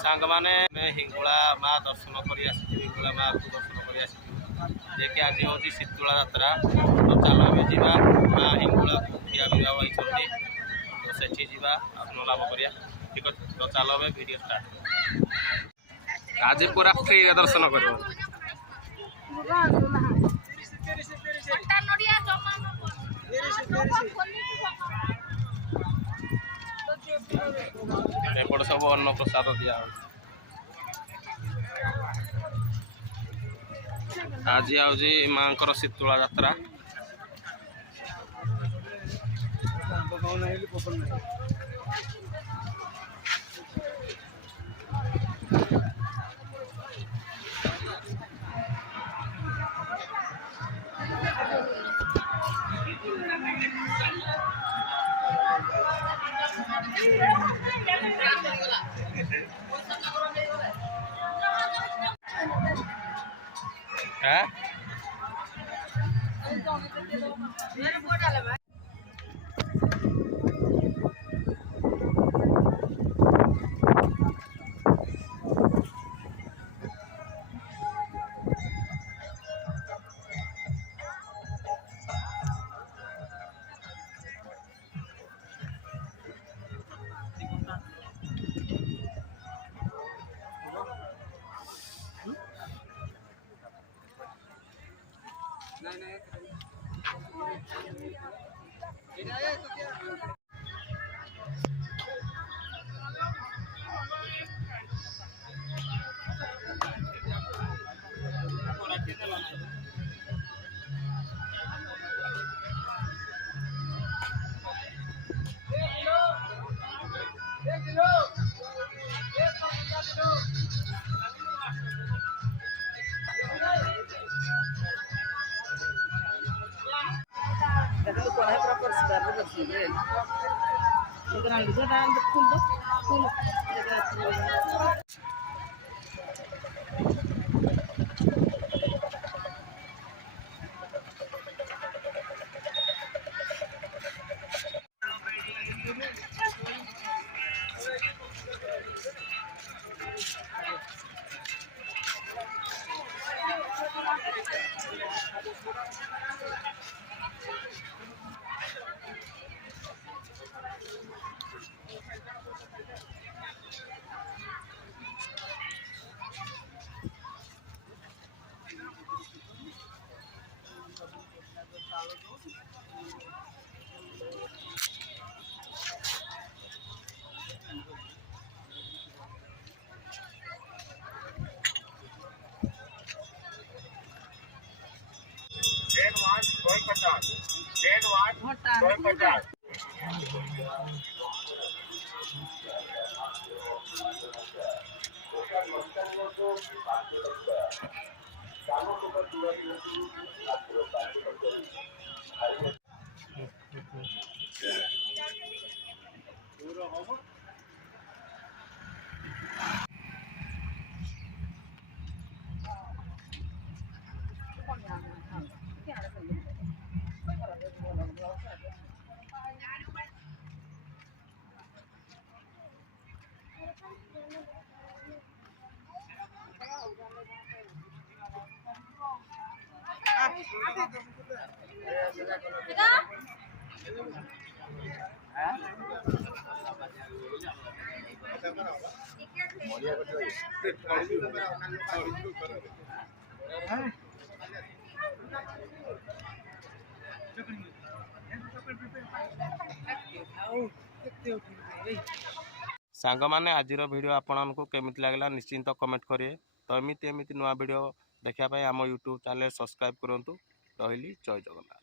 सांग माने हिंगुला माँ दर्शन कर हिंगुला माँ को दर्शन कर देखिए आज हूँ शीतला यात्रा तो चलो आम जा माँ हिंगुला खिया पिया वही तो सेठी जा लाभ करिया ठीक है तो चलो अब वीडियो स्टार्ट आज पूरा फ्री दर्शन कर एपट सब अन्न प्रसाद दिया आज आज माँ शीतला यात्रा है सांग माने आज वीडियो आपण को केमिति लागला निश्चिंत कमेंट करिए तो एमती नुआ वीडियो देखा आम यूट्यूब चैनल सब्सक्राइब करूँ रही जय जगन्नाथ।